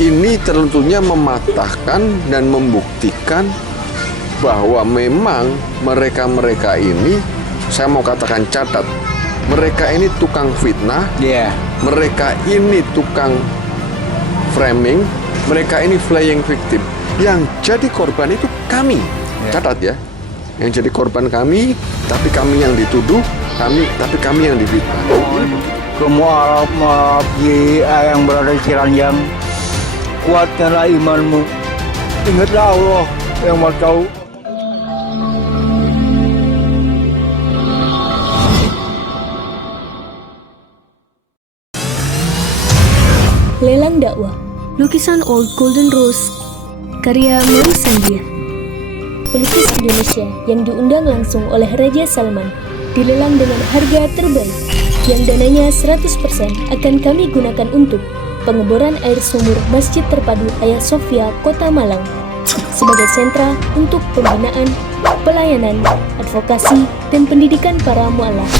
ini tentunya mematahkan dan membuktikan bahwa memang mereka-mereka ini, saya mau katakan catat, mereka ini tukang fitnah, mereka ini tukang framing, mereka ini flaying victim. Yang jadi korban itu kami, catat ya. Yang jadi korban kami, tapi kami yang dituduh, tapi kami yang difitnah. Semua Arab yang berada di Ciranjang, kuatkanlah imanmu. Ingatlah Allah yang Maha Tahu. Lelang dakwah, lukisan Old Golden Rose, karya Mary Sandia. Pelukis Indonesia yang diundang langsung oleh Raja Salman dilelang dengan harga terbaik, yang dananya 100% akan kami gunakan untuk pengeboran air sumur Masjid Terpadu Hagia Sophia, Kota Malang, sebagai sentra untuk pembinaan, pelayanan, advokasi, dan pendidikan para mu'alaf.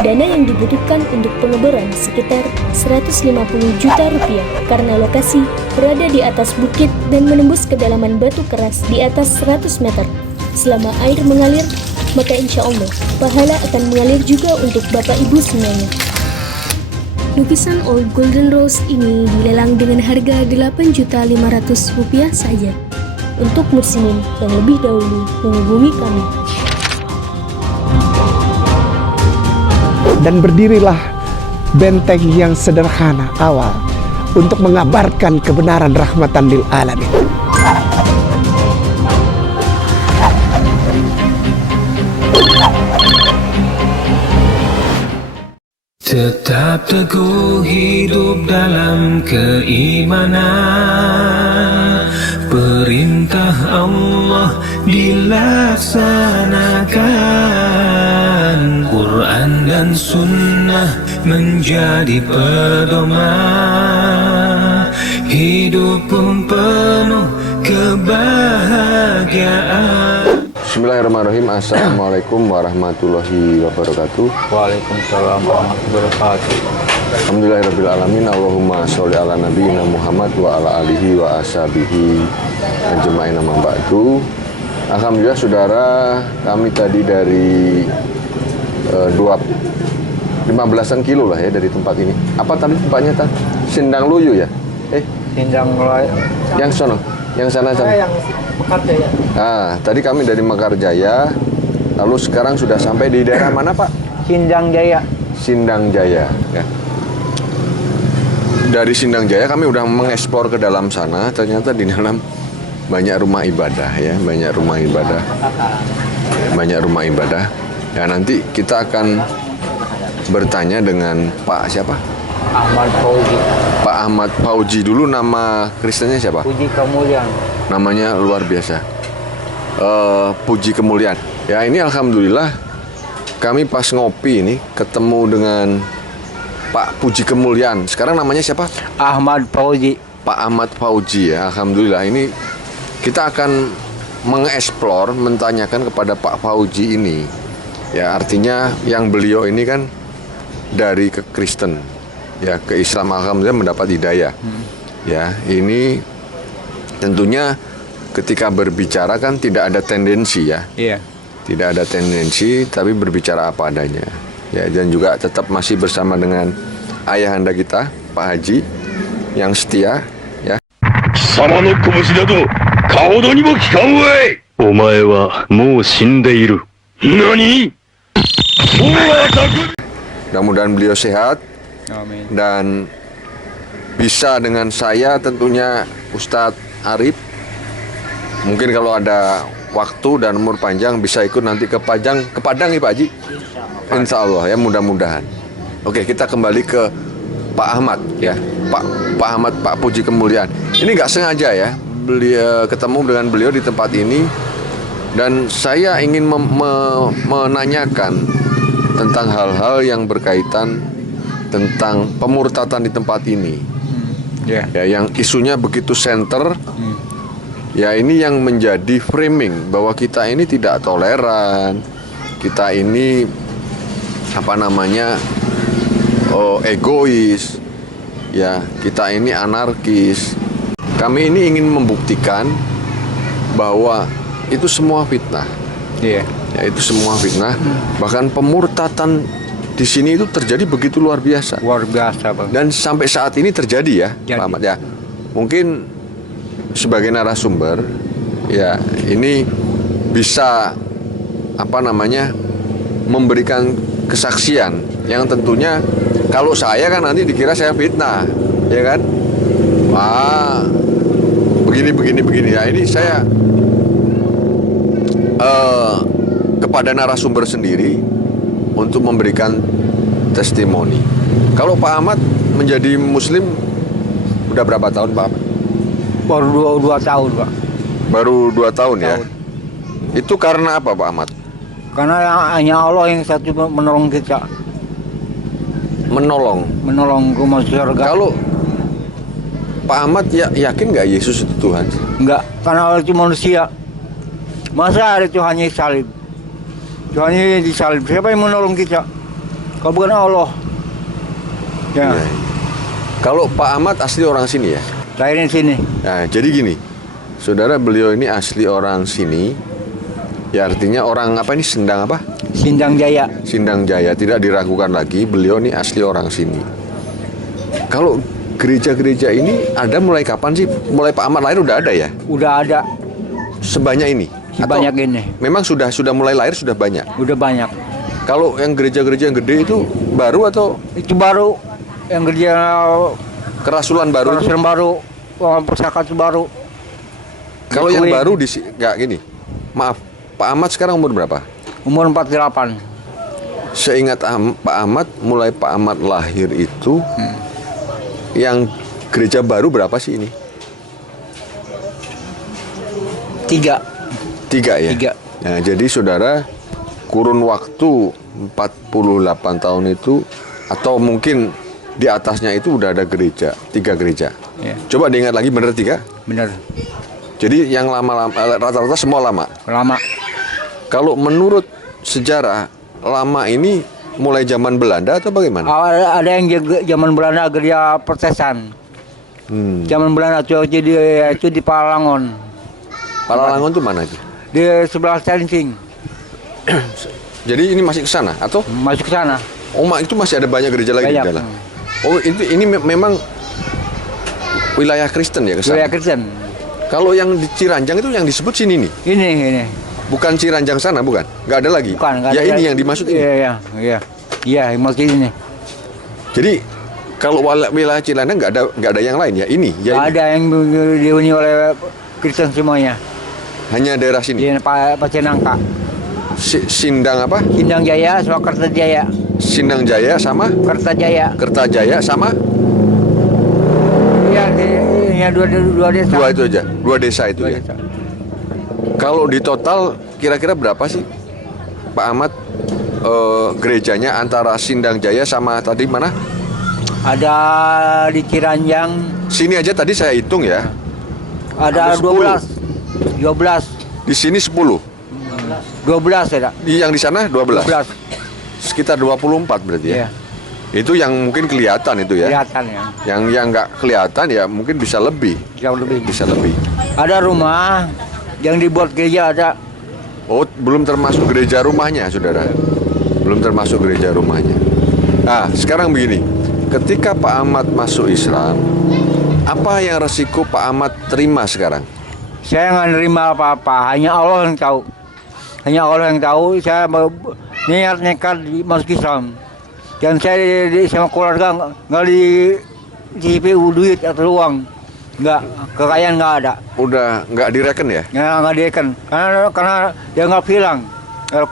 Dana yang dibutuhkan untuk pengeboran sekitar 150 juta rupiah karena lokasi berada di atas bukit dan menembus kedalaman batu keras di atas 100 meter. Selama air mengalir, maka insya Allah pahala akan mengalir juga untuk Bapak Ibu semuanya. Lukisan Old Golden Rose ini dilelang dengan harga Rp8.500.000 saja untuk muslimin yang lebih dahulu menghubungi kami. Dan berdirilah benteng yang sederhana awal untuk mengabarkan kebenaran rahmatan lil alamin. Tetap teguh hidup dalam keimanan, perintah Allah dilaksanakan, Quran dan Sunnah menjadi pedoman, hidup pun penuh kebahagiaan. Bismillahirrahmanirrahim. Assalamualaikum warahmatullahi wabarakatuh. Waalaikumsalam warahmatullahi wabarakatuh. Alhamdulillahirrabbilalamin. Allahumma sholli ala nabiyina Muhammad wa ala alihi wa ashabihi ajma'in amma ba'du. Alhamdulillah saudara, kami tadi dari 15-an kilo lah ya dari tempat ini. Apa tadi tempatnya tak? Sindang Luyu ya? Sindang Luyu. Yang sono, yang sana. Yang Mekarjaya. Nah, tadi kami dari Mekarjaya, lalu sekarang sudah sampai di daerah mana Pak? Sindang Jaya. Sindang Jaya. Ya. Dari Sindang Jaya kami udah mengeksplor ke dalam sana, ternyata di dalam banyak rumah ibadah ya, banyak rumah ibadah. Ya nanti kita akan bertanya dengan Pak siapa? Ahmad Fauji. Pak Ahmad Fauji dulu, nama Kristennya siapa? Puji Kemuliaan. Namanya luar biasa. Puji Kemuliaan. Ya ini alhamdulillah kami pas ngopi ini ketemu dengan Pak Puji Kemuliaan. Sekarang namanya siapa? Ahmad Fauji. Pak Ahmad Fauji ya. Alhamdulillah ini kita akan mengeksplor, mentanyakan kepada Pak Fauji ini. Ya artinya yang beliau ini kan dari ke Kristen ya ke Islam, alhamdulillah mendapat hidayah. Ya, ini tentunya ketika berbicara kan tidak ada tendensi ya. Iya. Tidak ada tendensi, tapi berbicara apa adanya. Ya, dan juga tetap masih bersama dengan ayahanda kita, Pak Haji, yang setia ya. 貴様の拳など顔どにも効かんわい。お前はもう死んでいる。何？ Mudah-mudahan beliau sehat. Amin. Dan bisa dengan saya tentunya Ustadz Arif. Mungkin kalau ada waktu dan umur panjang bisa ikut nanti ke Padang ya Pak Haji. Insya Allah ya, mudah-mudahan. Oke, kita kembali ke Pak Ahmad ya. Pak Ahmad, Pak Puji Kemuliaan. Ini nggak sengaja ya beliau ketemu dengan beliau di tempat ini, dan saya ingin menanyakan tentang hal-hal yang berkaitan tentang pemurtatan di tempat ini. Ya, yang isunya begitu center. Ya, ini yang menjadi framing bahwa kita ini tidak toleran. Kita ini egois. Ya, kita ini anarkis. Kami ini ingin membuktikan bahwa itu semua fitnah. Iya. Ya, itu semua fitnah. Bahkan pemurtatan di sini itu terjadi begitu luar biasa. Luar biasa, Bang. Dan sampai saat ini terjadi ya, Jadi. Pak Ahmad ya. Mungkin sebagai narasumber, ya ini bisa memberikan kesaksian yang tentunya kalau saya kan nanti dikira saya fitnah, ya kan? Wah, begini ya. Ini saya kepada narasumber sendiri untuk memberikan testimoni. Kalau Pak Ahmad menjadi Muslim udah berapa tahun, Pak Ahmad? Baru 2 tahun, Pak. Baru 2 tahun ya. Itu karena apa, Pak Ahmad? Karena hanya Allah yang satu menolong kita, menolong ke masuk surga. Kalau Pak Ahmad yakin nggak Yesus itu Tuhan? Enggak, karena Allah itu manusia. Masa ada Tuhannya salib? Tuhannya disalib. Siapa yang menolong kita? Kalau bukan Allah. Ya. Ya. Kalau Pak Ahmad asli orang sini ya? Lahirin sini. Nah, jadi gini, saudara, beliau ini asli orang sini. Ya artinya orang apa ini, Sindang apa? Sindang Jaya. Sindang Jaya, tidak diragukan lagi beliau ini asli orang sini. Kalau gereja-gereja ini ada mulai kapan sih? Mulai Pak Ahmad lahir udah ada ya? Udah ada Sebanyak ini? sebanyak Atau ini. memang sudah mulai lahir sudah banyak? Udah banyak. Kalau yang gereja-gereja yang gede itu baru atau Itu baru yang kerja kerasulan baru itu? Kerasulan baru, orang persyakat baru. Kalau yang Kuing. baru nggak gini. Maaf, Pak Ahmad sekarang umur berapa? Umur 48. Seingat Pak Ahmad, mulai Pak Ahmad lahir itu yang gereja baru berapa sih ini? 3. 3 ya? 3. Nah, jadi saudara, kurun waktu 48 tahun itu atau mungkin di atasnya itu udah ada gereja, 3 gereja. Ya. Coba diingat lagi, bener 3? Bener. Jadi yang lama-lama, rata-rata semua lama. Lama. Kalau menurut sejarah, lama ini mulai zaman Belanda atau bagaimana? Ada yang zaman Belanda gereja Protestan. Zaman Belanda itu di Palangon. Palalangon itu mana aja? Di sebelah Celincing. Jadi ini masih ke sana atau? Masuk ke sana. Oh, itu masih ada banyak gereja lagi di Banyak. dalam. Oh, ini memang wilayah Kristen ya ke sana? Wilayah Kristen. Kalau yang di Ciranjang itu yang disebut sini nih. Ini. Bukan Ciranjang sana, bukan? Nggak ada lagi? Bukan. Nggak Ya ada. ini yang dimaksud ini. Iya. Iya, yang maksud ini. Jadi kalau wilayah Cilandak nggak ada yang lain ya? Ini ya ini. Ada yang dihuni oleh Kristen semuanya. Hanya daerah sini. Di Pacenangka. Sindang apa? Sindang Jaya sama Kertajaya. Sindang Jaya sama Kertajaya. Kertajaya sama Iya, dua desa. 2 itu aja. 2 desa itu Dua ya. desa. Kalau di total kira-kira berapa sih Pak Ahmad gerejanya antara Sindang Jaya sama tadi mana? Ada di Ciranjang Sini aja tadi saya hitung ya. ada Hampir 12. Di sini 10. 12 ada. Yang di sana 12. 12. Sekitar 24 berarti ya. Iya. Itu yang mungkin kelihatan itu ya. Kelihatan ya. Yang nggak kelihatan ya mungkin bisa lebih. Jauh lebih. Bisa lebih. Ada rumah yang dibuat gereja ada. Oh, belum termasuk gereja rumahnya, saudara. Belum termasuk gereja rumahnya. Nah, sekarang begini. Ketika Pak Ahmad masuk Islam, apa yang resiko Pak Ahmad terima sekarang? Saya nggak nerima apa-apa, hanya Allah yang tahu. Hanya Allah yang tahu. Saya niat nekat masuk Islam. Dan saya sama keluarga nggak di CPU duit atau uang, nggak, kekayaan nggak ada. Udah nggak direken ya? Nggak direken, karena dia nggak hilang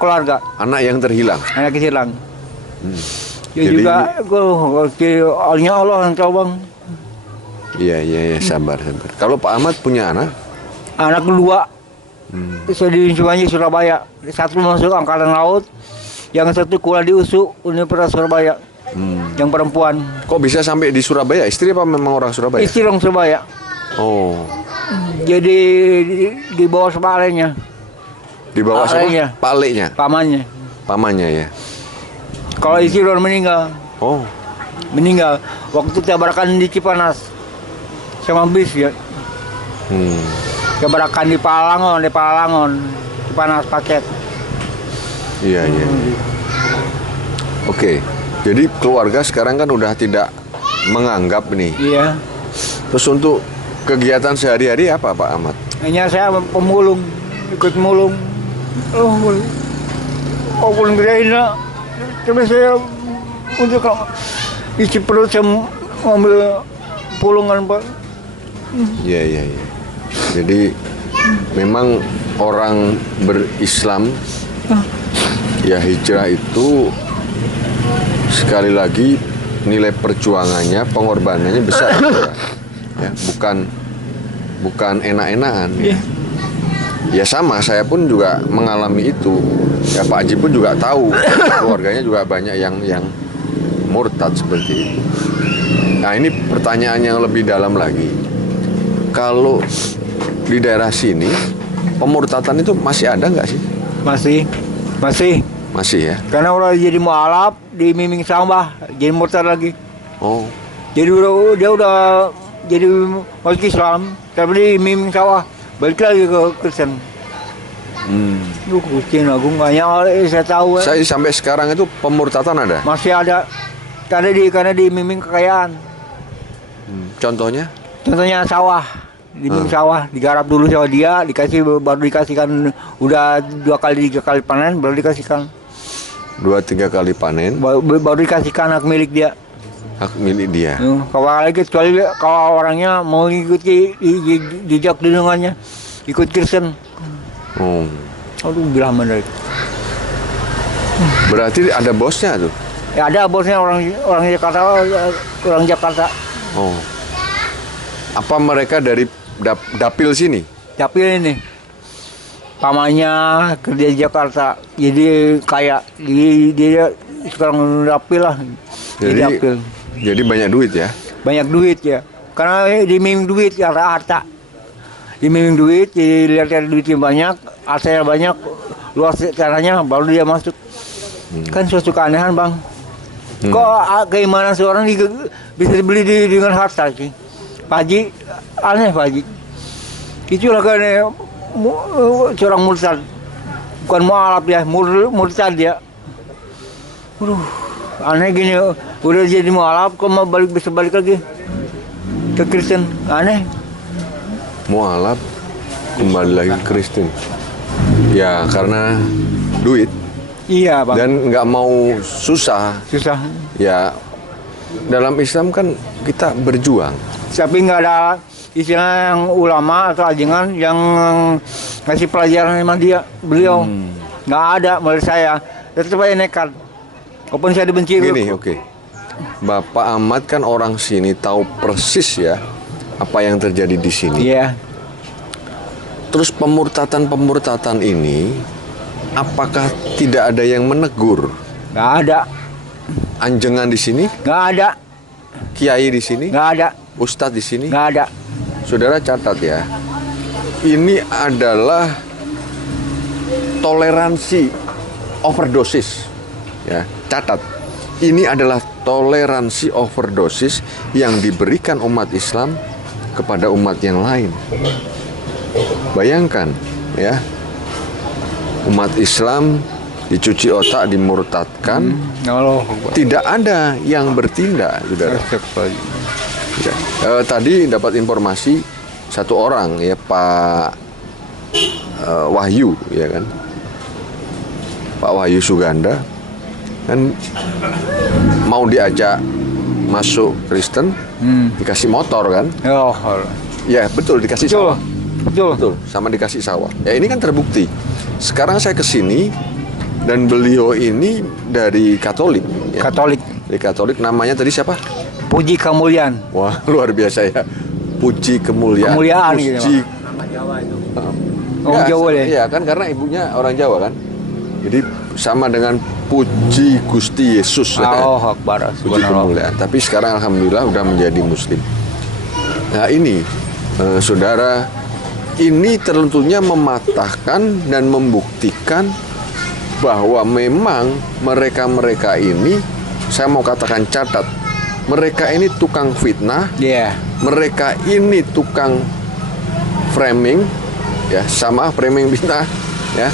keluarga, Anak yang terhilang. anak hilang. Ya Jadi- juga, hanya Allah yang tahu, Bang. Iya, sabar. Kalau Pak Ahmad punya anak, Anak kedua, di semuanya Surabaya. Satu masuk Angkatan Laut, yang satu kuliah di USU Universitas Surabaya. Yang perempuan. kok bisa sampai di Surabaya? Istri apa memang orang Surabaya? Istri orang Surabaya. Oh, Jadi di bawah sama alenya, di bawah Alenya. siapa? Pak Aleknya, pamannya. pamannya ya. Kalau istri orang meninggal, Oh, waktu tabrakan di Cipanas sama bis ya. Gebrakan di Palangon, di Panas Paket. Iya. Oke, jadi keluarga sekarang kan udah tidak menganggap nih. Iya. Terus untuk kegiatan sehari-hari apa Pak Ahmad? Hanya saya pemulung, ikut mulung. Walaupun gedein lah, tapi saya untuk isi perut saya ngambil pulungan Pak. Iya. Jadi memang orang berislam ya hijrah itu sekali lagi nilai perjuangannya, pengorbanannya besar ya, bukan enak-enakan ya. Ya sama, saya pun juga mengalami itu. Ya Pak Haji pun juga tahu, keluarganya juga banyak yang murtad seperti itu. Nah ini pertanyaan yang lebih dalam lagi. Kalau di daerah sini pemurtatan itu masih ada nggak sih? Masih ya. Karena udah jadi mualaf di Miming Sambah, jadi murtad lagi. Oh. Jadi dia udah jadi masuk Islam, tapi di Miming Sawah balik lagi ke Kristen. Kristen Agung banyak saya tahu. Saya sampai sekarang itu pemurtatan ada. Masih ada. Karena di Miming kekayaan. Contohnya? Contohnya sawah. Di Miming sawah digarap dulu sama dia, baru dikasihkan udah 2 kali 3 kali panen baru dikasihkan. 2-3 kali panen. Baru dikasihkan hak milik dia. Hak milik dia. Kalau lagi kecuali kalau orangnya mau ikuti jejak lindungannya, ikut Kristen. Aduh, bilang benar. Berarti ada bosnya tuh. Ya ada bosnya orang Jakarta. Oh. Apa mereka dari dapil sini? Dapil ini. Pamannya kerja di Jakarta. Jadi kayak dia sekarang dapil lah. Jadi banyak duit ya? Banyak duit ya. Karena dimiming duit harta. Dimiming duit, dilihat duitnya banyak, hartanya banyak, luas caranya baru dia masuk. Kan suatu keanehan Bang. Kok keimanan seorang bisa dibeli dengan harta sih? Pak Haji, aneh Pak Haji. Itulah kan seorang murtad. Bukan mualaf ya, murtad dia. Aneh gini, udah jadi mualaf, kok mau bisa balik lagi ke Kristen? Aneh. Mualaf kembali lagi ke Kristen. Ya karena duit. Iya Bang. Dan nggak mau susah. Ya dalam Islam kan kita berjuang. Tapi nggak ada istilah yang ulama atau ajengan yang ngasih pelajaran sama beliau. Nggak ada menurut saya. Tetap aja nekat. Walaupun saya dibenci. Gini, oke. Bapak Ahmad kan orang sini, tahu persis ya apa yang terjadi di sini. Iya. Terus pemurtatan ini, apakah tidak ada yang menegur? Nggak ada. Anjengan di sini? Nggak ada. Kiai di sini? Nggak ada. Ustadz di sini? Nggak ada. Saudara catat ya, ini adalah toleransi overdosis. Ya, catat. Ini adalah toleransi overdosis yang diberikan umat Islam kepada umat yang lain. Bayangkan, ya, umat Islam dicuci otak, dimurtadkan, tidak ada yang bertindak, saudara. Ya. Tadi dapat informasi satu orang ya Pak Wahyu ya kan, Pak Wahyu Suganda kan mau diajak masuk Kristen, dikasih motor kan? Ya betul, dikasih sawah. Betul, sama dikasih sawah. Ya ini kan terbukti. Sekarang saya kesini dan beliau ini dari Katolik. Ya. Dari Katolik, namanya tadi siapa? Puji Kemuliaan. Wah, luar biasa ya. Puji Kemuliaan. Gitu, Puji. Orang Jawa deh. Iya kan, karena ibunya orang Jawa kan. Jadi sama dengan Puji Gusti Yesus. Akbar. Puji Kemuliaan. Tapi sekarang alhamdulillah udah menjadi Muslim. Nah ini, saudara, ini tentunya mematahkan dan membuktikan bahwa memang mereka ini, saya mau katakan catat, mereka ini tukang fitnah, mereka ini tukang framing, ya sama framing bid'ah, ya.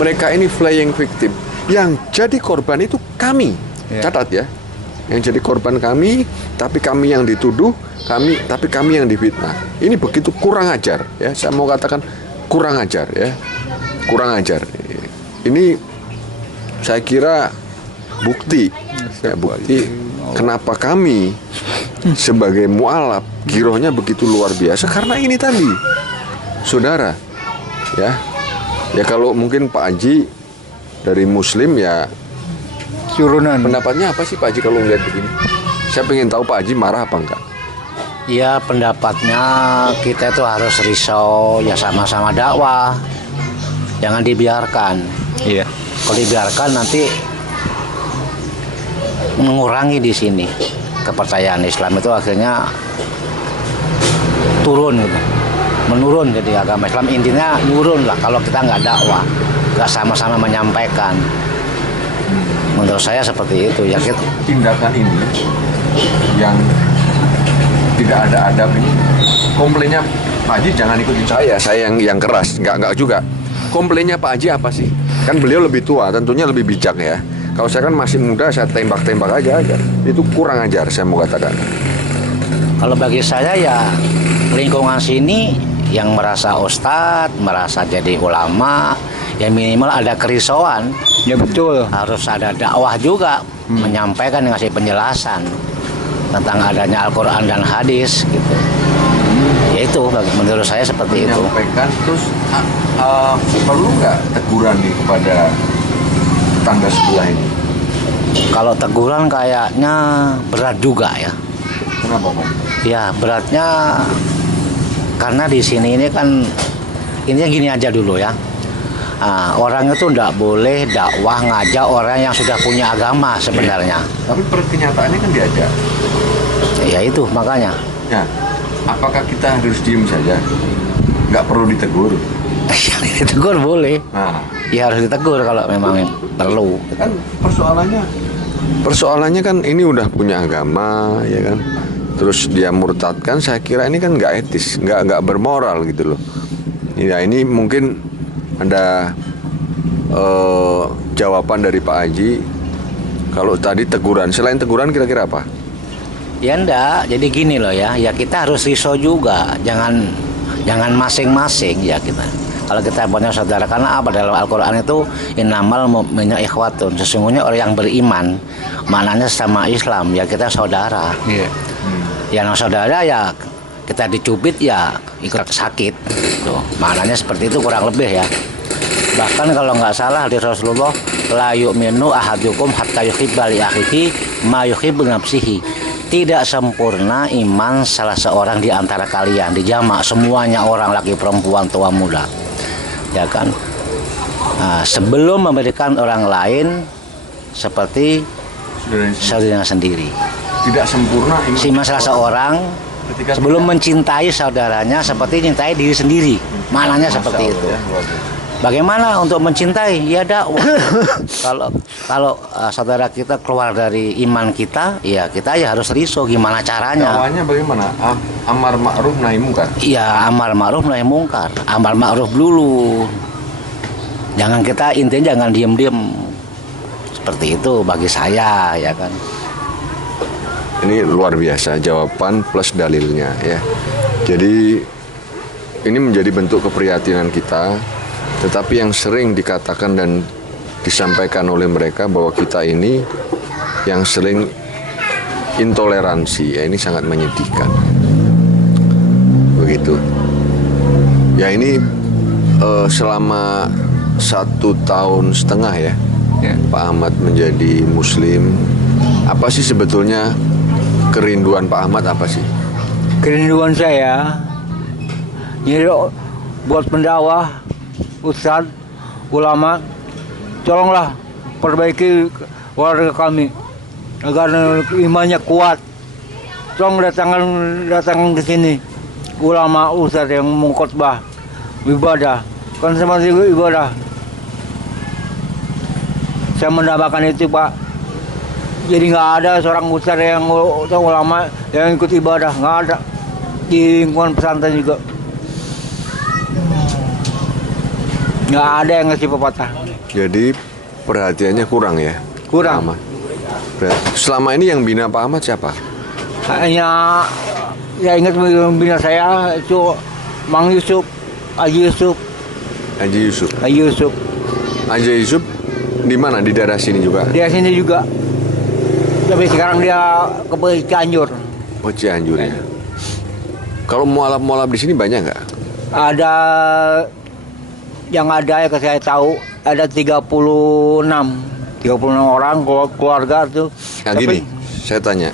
Mereka ini flying victim. Yang jadi korban itu kami, catat ya. Yang jadi korban kami, tapi kami yang dituduh, tapi kami yang difitnah. Ini begitu kurang ajar, ya. Saya mau katakan kurang ajar, ya. Kurang ajar. Ini saya kira bukti, ya, bukti kenapa kami sebagai mualaf girohnya begitu luar biasa karena ini tadi, saudara, ya. Ya kalau mungkin Pak Haji dari Muslim ya Turunan. pendapatnya apa sih Pak Haji kalau melihat begini? Saya pengen tahu Pak Haji marah apa enggak? Ya pendapatnya kita itu harus risau ya sama-sama dakwah. Jangan dibiarkan. Iya. Kalau dibiarkan nanti mengurangi di sini kepercayaan Islam itu akhirnya turun gitu. Menurun jadi agama Islam intinya nurun lah kalau kita nggak dakwah, nggak sama-sama menyampaikan. Menurut saya seperti itu ya. Tindakan ini yang tidak ada adab ini, komplainnya Pak Haji jangan ikutin saya yang keras, nggak juga. Komplainnya Pak Haji apa sih? Kan beliau lebih tua, tentunya lebih bijak ya. Kalau saya kan masih muda, saya tembak-tembak aja. Itu kurang ajar saya mau katakan. Kalau bagi saya ya lingkungan sini yang merasa ustadz, merasa jadi ulama, ya minimal ada kerisauan. Ya betul. Harus ada dakwah juga, menyampaikan, ngasih penjelasan tentang adanya Al-Quran dan hadis gitu. Ya itu menurut saya seperti itu. Menyampaikan terus perlu nggak teguran nih kepada tetangga sebelah ini? Kalau teguran kayaknya berat juga ya. Kenapa Pak? Ya beratnya karena di sini ini kan intinya gini aja dulu ya. Orang itu tidak boleh dakwah ngajak orang yang sudah punya agama sebenarnya. Tapi kenyataannya kan diajak. Ya itu makanya. Ya, apakah kita harus diem saja? Nggak perlu ditegur? Yang ditegur boleh. Nah, Ya harus ditegur kalau memang perlu. kan persoalannya kan ini udah punya agama, ya kan? Terus dia murtadkan, saya kira ini kan nggak etis, nggak bermoral gitu loh. Ya ini mungkin ada jawaban dari Pak Haji. Kalau tadi teguran, selain teguran kira-kira apa? Ya enggak, jadi gini loh ya kita harus risau juga, jangan masing-masing ya kita. Kalau kita punya saudara, karena apa dalam Al-Quran itu innamal mu'minu ikhwatun, sesungguhnya orang yang beriman, maknanya sama Islam ya kita saudara. Iya. Yang saudara ya kita dicubit ya ikut sakit, tuh maknanya seperti itu kurang lebih ya. Bahkan kalau nggak salah di Rasulullah la yu'minu ahadukum hatta yuhibba li akhihi ma yuhibbu nafsihi. Tidak sempurna iman salah seorang di antara kalian, dijamak semuanya orang laki perempuan tua muda. Ya kan? Sebelum memberikan orang lain seperti saudaranya sendiri. Tidak sempurna Si masalah seorang sebelum mencintai saudaranya seperti mencintai diri sendiri. Maknanya seperti itu. Bagaimana untuk mencintai? Ya dakwah. Kalau saudara kita keluar dari iman kita, ya kita ya harus risau gimana caranya. Dakwahnya bagaimana? Amar ma'ruf nahi mungkar. Iya, amar ma'ruf nahi mungkar. Amar ma'ruf dulu. Jangan kita intinya jangan diem-diem. Seperti itu bagi saya, ya kan. Ini luar biasa jawaban plus dalilnya ya. Jadi ini menjadi bentuk keprihatinan kita, tetapi yang sering dikatakan dan disampaikan oleh mereka bahwa kita ini yang sering intoleransi, ya ini sangat menyedihkan. Begitu. Ya ini selama 1,5 tahun ya, Pak Ahmad menjadi Muslim. Apa sih sebetulnya kerinduan Pak Ahmad apa sih? Kerinduan saya ini buat pendakwah, ustadz, ulama, tolonglah perbaiki warga kami agar imannya kuat. Tolong datang ke sini ulama, ustadz yang mengkhotbah ibadah, kan sama ibadah. Saya mendambakan itu Pak. Jadi nggak ada seorang ustadz yang ulama yang ikut ibadah, nggak ada di lingkungan pesantren juga. Nggak ada yang ngasih pepatah. Jadi perhatiannya kurang ya? Kurang. Pak Ahmad. Selama ini yang bina Pak Ahmad siapa? Hanya ya ingat bina saya itu Mang Yusuf, Haji Yusuf, Haji Yusuf. Haji Yusuf. Haji Yusuf di mana? Di daerah sini juga? Dia sini juga. Tapi sekarang dia ke Cianjur. Oh, Cianjur ya. Kalau mualaf-mualaf di sini banyak nggak? Ada yang ada ya saya tahu ada 36 orang keluarga tuh. Nah gini, saya tanya,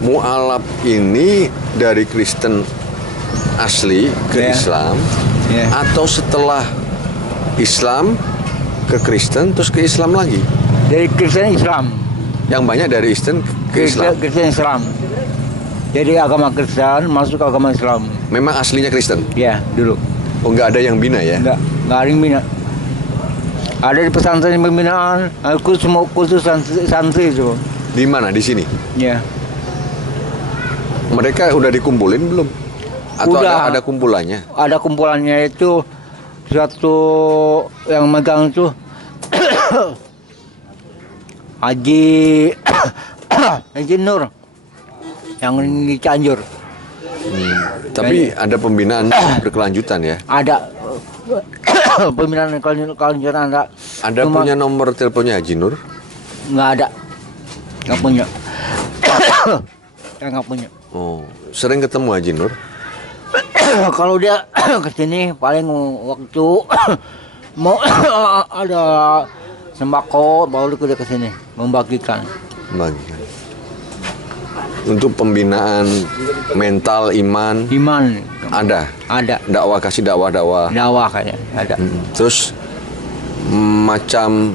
mualaf ini dari Kristen asli ke Ya. Islam, Ya. atau setelah Islam ke Kristen terus ke Islam lagi? Dari Kristen Islam. Yang banyak dari Kristen ke Islam. Kristen Islam. Jadi agama Kristen masuk ke agama Islam. Memang aslinya Kristen? Ya, dulu. Oh, nggak ada yang bina ya? Enggak ada yang bina. Ada di pesantren pembinaan, khusus santri itu. Di mana? Di sini? Ya. Mereka udah dikumpulin belum? Atau Udah. ada kumpulannya? Ada kumpulannya itu satu yang megang itu Haji Haji Nur yang di Cianjur. Tapi ada pembinaan berkelanjutan ya? Ada pembinaan kelanjutan ada. Ada Cuma punya nomor teleponnya Haji Nur? nggak ada, nggak punya. Saya nggak punya. Oh, sering ketemu Haji Nur? Kalau dia kesini paling waktu mau ada sembako baru dia kesini membagikan. Bagian. Untuk pembinaan mental iman Iman ada. ada, Dakwah, kasih dakwah. dakwah kayaknya ada. Terus macam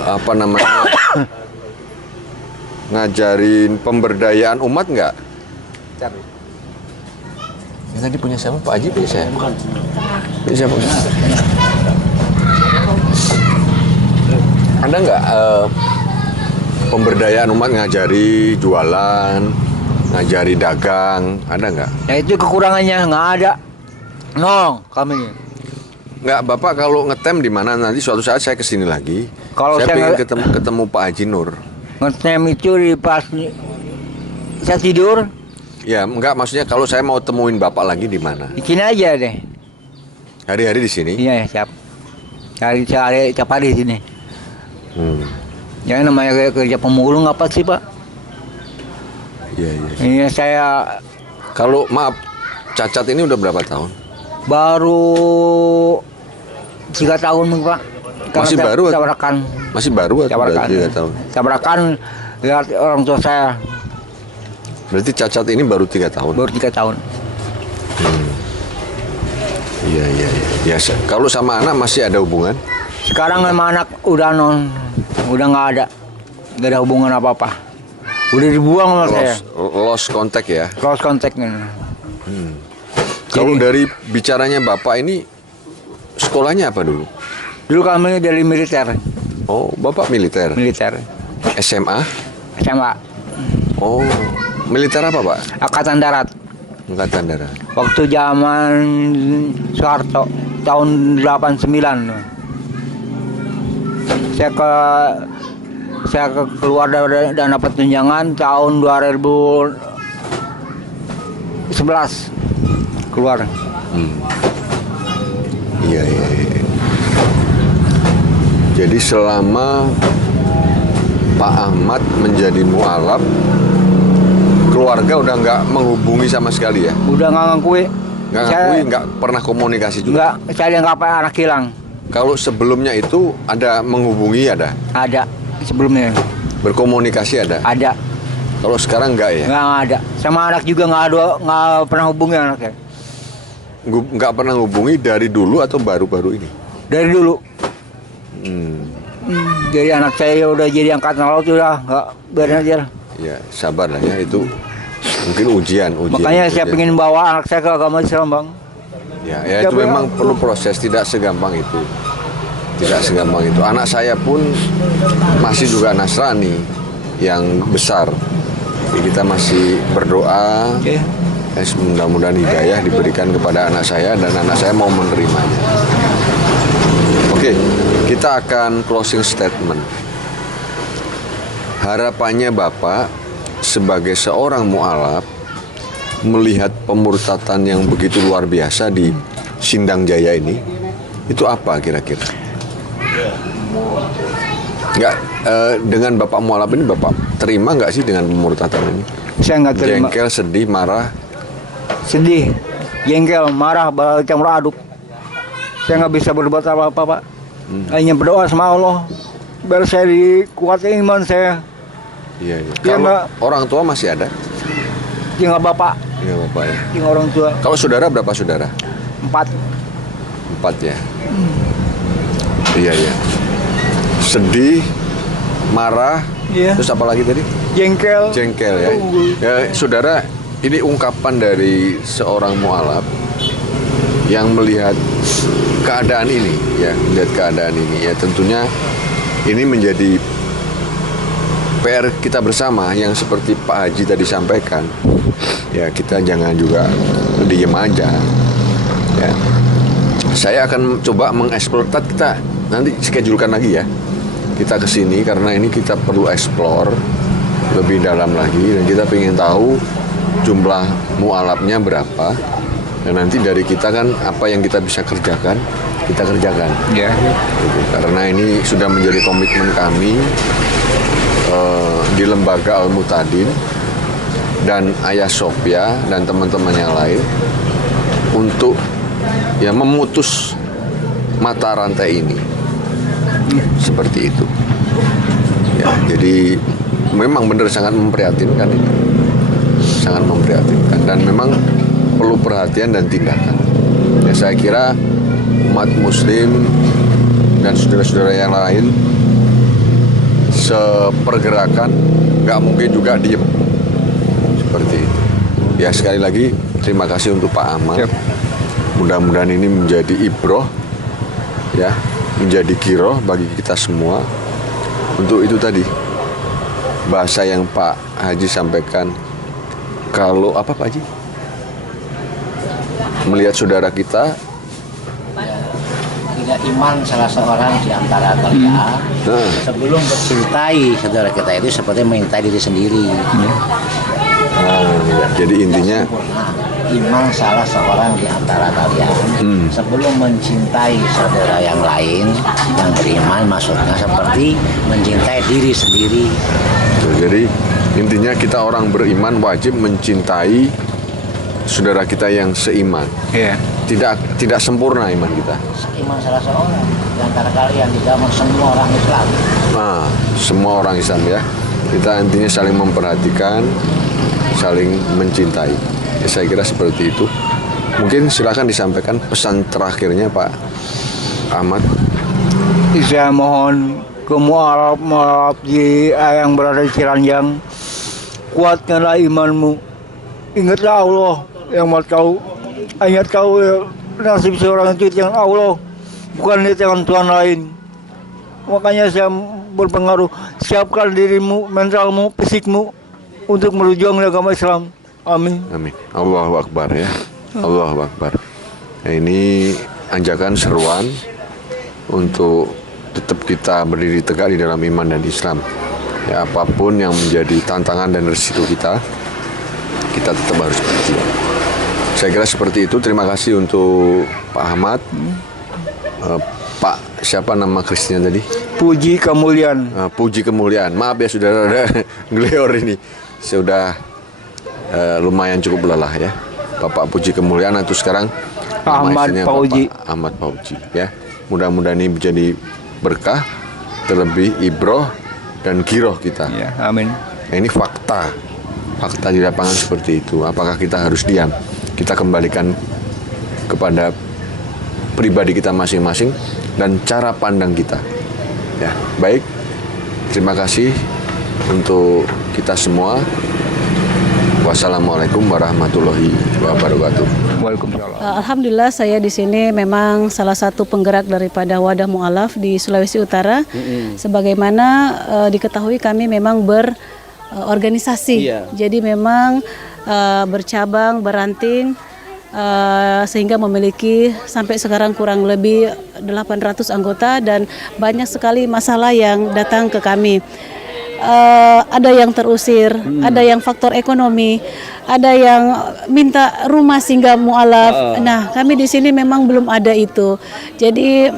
apa namanya? Ngajarin pemberdayaan umat nggak? Ya, tadi punya siapa? Pak Haji punya saya? Bukan. Punya siapa? Ada nggak pemberdayaan umat, ngajari jualan, ngajari dagang, ada nggak? Ya itu kekurangannya nggak ada. No, kami. Nggak, Bapak kalau ngetem di mana nanti suatu saat saya kesini lagi. Kalau saya saya pengen ketemu Pak Haji Nur. Ngetem itu di pas saya tidur Ya, enggak, maksudnya kalau saya mau temuin Bapak lagi di mana? di sini aja deh. Hari-hari di sini? Iya, siap. Cari tiap hari di sini. Hmm. Ya namanya kerja pemulung apa sih Pak? Iya, iya. Ini saya Kalau maaf, Cacat ini udah berapa tahun? baru 3 tahun Pak. Masih baru? Tabrakan. Masih baru atau Tabrakan. berarti 3 tahun? Tabrakan lihat orang tua saya Berarti Cacat ini baru 3 tahun? baru 3 tahun. Iya, iya, iya. Ya, kalau sama anak masih ada hubungan? Sekarang sama anak udah nggak ada hubungan apa-apa. Udah dibuang sama saya. Lost contact ya? Lost contact-nya. Kalau Jadi- dari bicaranya Bapak ini, sekolahnya apa dulu? Dulu kami dari militer, Oh, Bapak militer? SMA? SMA, Oh, militer apa Pak? Angkatan Darat. Angkatan Darat. Waktu zaman Soeharto tahun 89. Saya keluar dari dan dapat tunjangan tahun 2011 keluar. Iya, iya, iya. Jadi selama Pak Ahmad menjadi mualaf, keluarga udah nggak menghubungi sama sekali ya? Udah nggak ngakui. Nggak Saya- ngakui, nggak pernah komunikasi juga? Nggak, saya dianggap anak hilang. Kalau sebelumnya itu ada menghubungi, ada? Ada sebelumnya, Berkomunikasi ada? ada. Kalau sekarang nggak ya? Nggak ada. Sama anak juga nggak pernah hubungi anaknya. Nggak pernah hubungi dari dulu atau baru-baru ini? Dari dulu. Hmm. Jadi anak saya udah jadi angkatan laut udah nggak biarin aja. Ya, sabar lah ya, itu mungkin ujian. Makanya saya ujian. pengen bawa anak saya ke agama Islam bang. Ya, ya itu memang perlu proses, tidak segampang itu. Tidak segampang itu. Anak saya pun masih juga Nasrani yang besar. Jadi kita masih berdoa. Oke. Mudah-mudahan hidayah diberikan kepada anak saya dan anak saya mau menerimanya. Oke, kita akan closing statement. Harapannya Bapak sebagai seorang mu'alaf melihat pemurtatan yang begitu luar biasa di Sindang Jaya ini, itu apa kira-kira? Nggak, dengan Bapak mu'alaf ini Bapak terima nggak sih dengan pemurtatan ini? Saya nggak terima. Jengkel, sedih, marah. Sedih, jengkel, marah, campur aduk. Saya nggak bisa berbuat apa-apa, Pak. Hanya berdoa sama Allah biar saya dikuatin iman saya. Iya, iya. Dia Kalau nggak- orang tua masih ada? Tinggal bapak, Iya Bapak ya. tinggal orang tua. Kalau saudara berapa saudara? 4. 4 ya. Iya iya. Sedih, marah, Iya. terus apa lagi tadi? Jengkel. Jengkel ya. Ya saudara, ini ungkapan dari seorang mu'alaf yang melihat keadaan ini ya, melihat keadaan ini ya, tentunya ini menjadi PR kita bersama yang seperti Pak Haji tadi sampaikan. Ya, kita jangan juga diem aja. Ya. Saya akan coba mengeksplor, kita nanti schedulekan lagi ya. Kita ke sini karena ini kita perlu explore lebih dalam lagi dan kita ingin tahu jumlah mu'alafnya berapa. Dan nanti dari kita kan apa yang kita bisa kerjakan, kita kerjakan. Ya. Gitu. Karena ini sudah menjadi komitmen kami di lembaga Al-Mutadin dan Ayah Sofia dan teman-teman yang lain untuk ya memutus mata rantai ini seperti itu ya. Jadi memang benar sangat memprihatinkan ini, sangat memprihatinkan dan memang perlu perhatian dan tindakan ya. Saya kira umat muslim dan saudara-saudara yang lain sepergerakan nggak mungkin juga diem seperti itu ya. Sekali lagi terima kasih untuk Pak Ahmad. Mudah-mudahan ini menjadi ibroh ya, menjadi kiroh bagi kita semua. Untuk itu tadi bahasa yang Pak Haji sampaikan, kalau apa Pak Haji, melihat saudara kita Tidak iman salah seorang di antara kalian sebelum mencintai saudara kita itu seperti mencintai diri sendiri. jadi intinya Iman salah seorang di antara kalian sebelum mencintai saudara yang lain yang beriman, maksudnya seperti mencintai diri sendiri. jadi intinya kita orang beriman wajib mencintai saudara kita yang seiman. Iya. Tidak sempurna iman kita. Iman salah seorang di antara kalian di dalam semua orang Islam. Nah, semua orang Islam ya. Kita intinya saling memperhatikan, saling mencintai. Ya, saya kira seperti itu. Mungkin silakan disampaikan pesan terakhirnya Pak Ahmad. Saya mohon ke mu'alaf yang berada di Ciranjang, kuatkanlah imanmu. Ingatlah Allah yang mau tahu. Hanya tahu ya, nasib seorang itu dengan Allah, bukan di tangan Tuhan lain. Makanya saya berpengaruh, siapkan dirimu, mentalmu, fisikmu untuk berjuang di agama Islam. Amin. Amin. Allahu Akbar ya. Allahu Akbar. Nah, ini anjakan seruan untuk tetap kita berdiri tegak di dalam iman dan Islam. Ya, apapun yang menjadi tantangan dan risiko kita tetap harus berjuang. Saya kira seperti itu. Terima kasih untuk Pak Ahmad. Pak, siapa nama Kristinya tadi? Puji Kemuliaan. Puji Kemuliaan. Maaf ya saudara, ada ngeleor ini. Sudah lumayan cukup lelah ya. Bapak Puji Kemuliaan itu sekarang nama Ahmad istrinya Fauji. Bapak Ahmad Fauji ya. Mudah-mudahan ini menjadi berkah, terlebih ibroh dan kiroh kita. Ya, amin. Nah, ini fakta di lapangan seperti itu. Apakah kita harus diam? Kita kembalikan kepada pribadi kita masing-masing dan cara pandang kita. Ya, baik. Terima kasih untuk kita semua. Wassalamualaikum warahmatullahi wabarakatuh. Waalaikumsalam. Alhamdulillah saya di sini memang salah satu penggerak daripada Wadah Mu'alaf di Sulawesi Utara. Sebagaimana diketahui kami memang berorganisasi. Jadi memang bercabang, beranting sehingga memiliki sampai sekarang kurang lebih 800 anggota dan banyak sekali masalah yang datang ke kami. Ada yang terusir, ada yang faktor ekonomi, ada yang minta rumah singgah mualaf. Nah, kami di sini memang belum ada itu. Jadi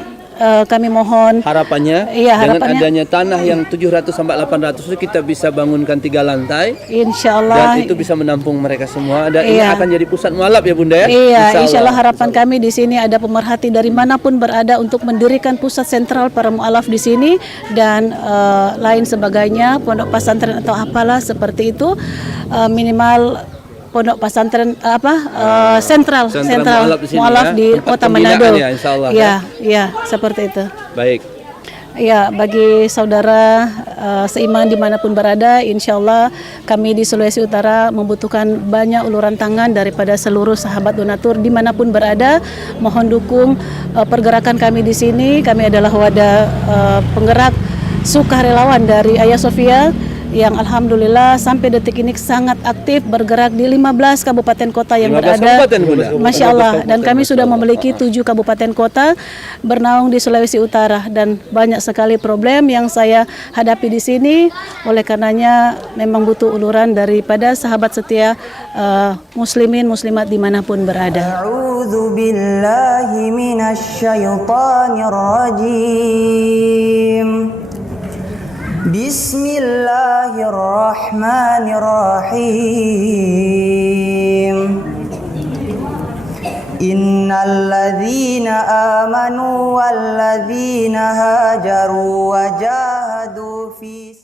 kami mohon Harapannya Iya, dengan harapannya- adanya tanah yang 700 sampai 800 itu kita bisa bangunkan 3 lantai insya dan Allah. itu bisa menampung mereka semua. Dan ini Iya. akan jadi pusat mualaf ya Bunda ya. Iya, insya Allah harapan kami di sini ada pemerhati dari manapun berada untuk mendirikan pusat sentral para mualaf di sini dan lain sebagainya, pondok pesantren atau apalah seperti itu, minimal pondok pesantren sentral mualaf di sini mualaf ya, di tempat Kota pembinaan Manado. ya, insya Allah, Ya, seperti itu. Baik. Ya, bagi saudara seiman dimanapun berada, insya Allah kami di Sulawesi Utara membutuhkan banyak uluran tangan daripada seluruh sahabat donatur dimanapun berada. Mohon dukung pergerakan kami di sini. Kami adalah wadah penggerak sukarelawan dari Ayah Sofia yang alhamdulillah sampai detik ini sangat aktif bergerak di 15 kabupaten kota yang 15 berada. kabupaten, Bunda? Masya Allah. Dan kami sudah memiliki 7 kabupaten kota bernaung di Sulawesi Utara dan banyak sekali problem yang saya hadapi di sini. Oleh karenanya memang butuh uluran daripada sahabat setia muslimin muslimat dimanapun berada. A'udzu billahi minasyaitonir rajim. Bismillahirrahmanirrahim. Innalladzina amanu walladzina hajaru wa jahadu fi